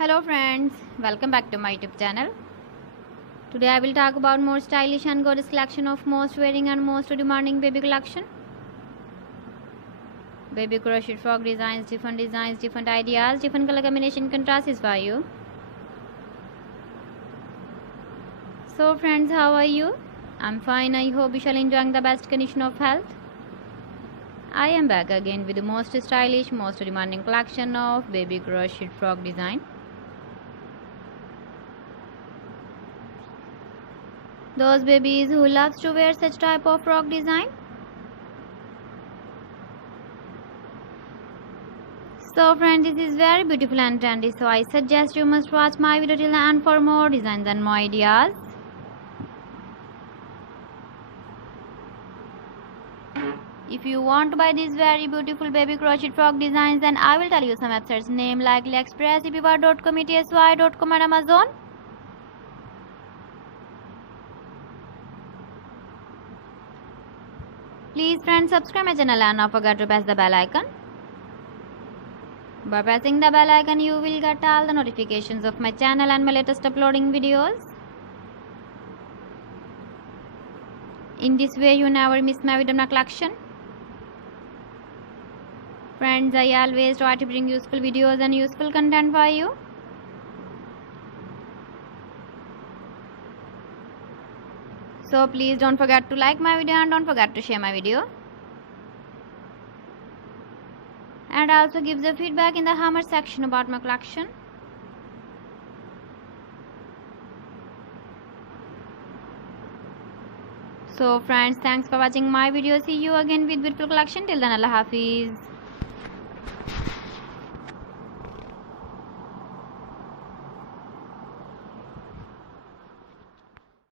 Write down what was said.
Hello friends, welcome back to my YouTube channel. Today I will talk about more stylish and gorgeous collection of most wearing and most demanding baby collection. Baby crochet frog designs, different ideas, different color combination contrasts for you. So friends, how are you? I'm fine. I hope you shall enjoying the best condition of health. I am back again with the most stylish, most demanding collection of baby crochet frog design. Those babies who loves to wear such type of frog design. So friends, this is very beautiful and trendy, so I suggest you must watch my video till the end for more designs and more ideas. If you want to buy these very beautiful baby crochet frog designs, then I will tell you some websites name like AliExpress, eBay.com, ETSY.com and Amazon. Please friends, subscribe my channel and not forget to press the bell icon. By pressing the bell icon, you will get all the notifications of my channel and my latest uploading videos. In this way, you never miss my video collection. Friends, I always try to bring useful videos and useful content for you. So please don't forget to like my video and don't forget to share my video. And also give the feedback in the comment section about my collection. So friends, thanks for watching my video. See you again with beautiful collection. Till then, Allah Hafiz.